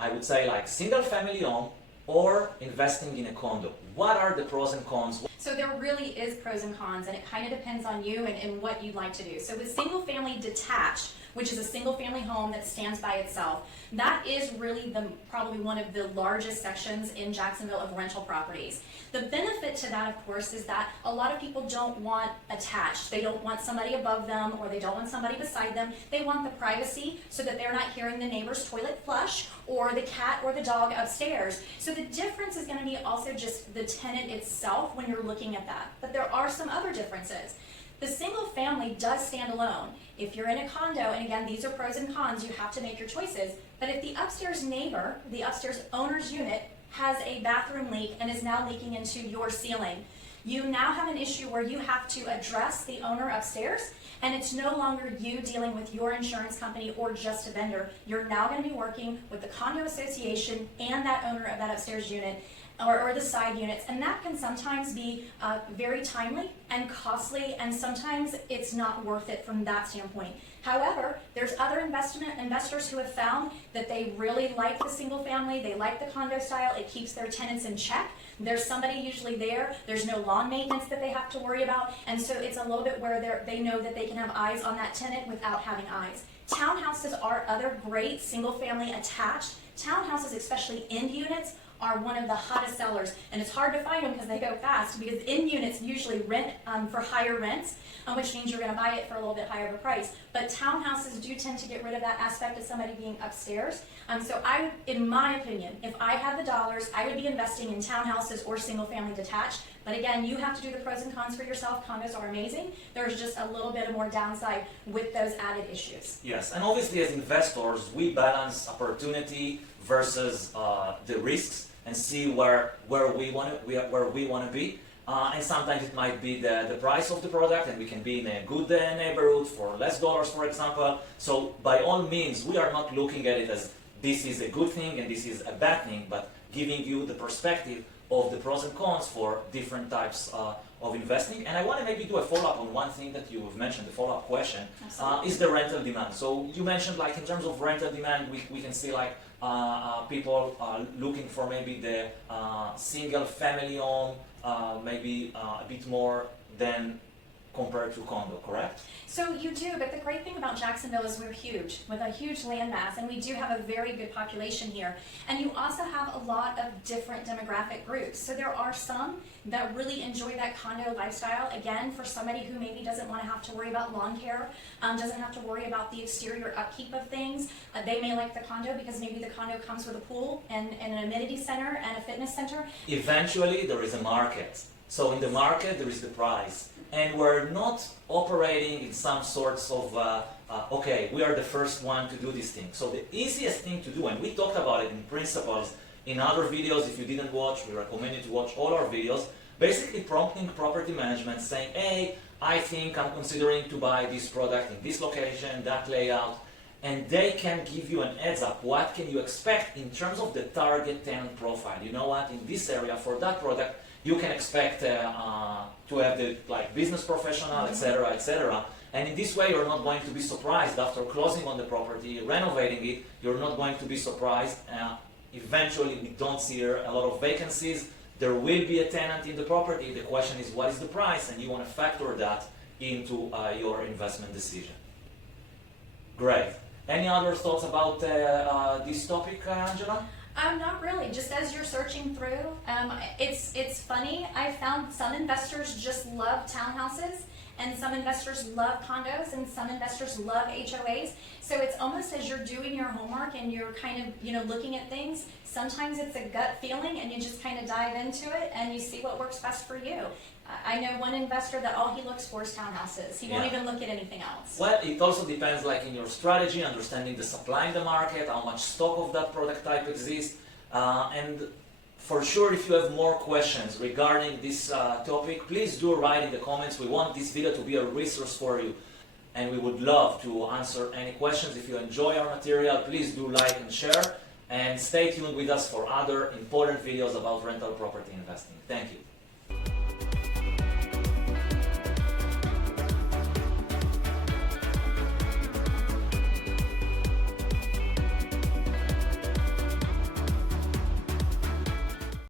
I would say like single family home or investing in a condo. What are the pros and cons? So there really is pros and cons, and it kind of depends on you and what you'd like to do. So with single family detached, which is a single family home that stands by itself, that is really probably one of the largest sections in Jacksonville of rental properties. The benefit to that, of course, is that a lot of people don't want attached. They don't want somebody above them, or they don't want somebody beside them. They want the privacy so that they're not hearing the neighbor's toilet flush or the cat or the dog upstairs. So the difference is going to be also just the tenant itself when you're looking at that. But there are some other differences. The single family does stand alone. If you're in a condo, and again, these are pros and cons, you have to make your choices. But if the upstairs neighbor, the upstairs owner's unit, has a bathroom leak and is now leaking into your ceiling, you now have an issue where you have to address the owner upstairs, and it's no longer you dealing with your insurance company or just a vendor. You're now going to be working with the condo association and that owner of that upstairs unit, or the side units, and that can sometimes be very timely and costly, and sometimes it's not worth it from that standpoint. However, there's other investors who have found that they really like the single family, they like the condo style, it keeps their tenants in check. There's somebody usually there, there's no lawn maintenance that they have to worry about, and so it's a little bit where they know that they can have eyes on that tenant without having eyes. Townhouses are other great single family attached. Townhouses, especially end units, are one of the hottest sellers, and it's hard to find them because they go fast, because end units usually rent for higher rents, which means you're going to buy it for a little bit higher of a price. But townhouses do tend to get rid of that aspect of somebody being upstairs. So I would, in my opinion, if I had the dollars, I would be investing in townhouses or single family detached. But again, you have to do the pros and cons for yourself. Condos are amazing. There's just a little bit more downside with those added issues. Yes, and obviously as investors, we balance opportunity versus the risks, and see where we want to be. And sometimes it might be the price of the product, and we can be in a good neighborhood for less dollars, for example. So by all means, we are not looking at it as this is a good thing and this is a bad thing, but giving you the perspective of the pros and cons for different types of investing. And I want to maybe do a follow-up on one thing that you've mentioned, the follow-up question, is the rental demand. So you mentioned, like, in terms of rental demand, we can see like people looking for maybe the single family home, maybe a bit more than compared to condo, correct? So you do, but the great thing about Jacksonville is we're huge, with a huge land mass, and we do have a very good population here. And you also have a lot of different demographic groups. So there are some that really enjoy that condo lifestyle. Again, for somebody who maybe doesn't want to have to worry about lawn care, doesn't have to worry about the exterior upkeep of things, they may like the condo because maybe the condo comes with a pool and an amenity center and a fitness center. Eventually, there is a market. So in the market, there is the price. And we're not operating in some sorts of, okay, we are the first one to do this thing. So the easiest thing to do, and we talked about it in principles in other videos. If you didn't watch, we recommend you to watch all our videos. Basically prompting property management, saying, hey, I think I'm considering to buy this product in this location, that layout. And they can give you an heads up. What can you expect in terms of the target tenant profile? You know what, in this area, for that product, you can expect to have the business professional, etc., etc. And in this way, you're not going to be surprised after closing on the property, renovating it. You're not going to be surprised. Eventually, we don't see here a lot of vacancies. There will be a tenant in the property. The question is, what is the price? And you want to factor that into your investment decision. Great. Any other thoughts about this topic, Angela? Not really. Just as you're searching through, it's funny. I found some investors just love townhouses, and some investors love condos, and some investors love HOAs. So it's almost as you're doing your homework and you're kind of, looking at things, sometimes it's a gut feeling and you just kind of dive into it and you see what works best for you. I know one investor that all he looks for is townhouses. He won't even look at anything else. Well, it also depends in your strategy, understanding the supply in the market, how much stock of that product type exists. And for sure, if you have more questions regarding this topic, please do write in the comments. We want this video to be a resource for you. And we would love to answer any questions. If you enjoy our material, please do like and share. And stay tuned with us for other important videos about rental property investing. Thank you.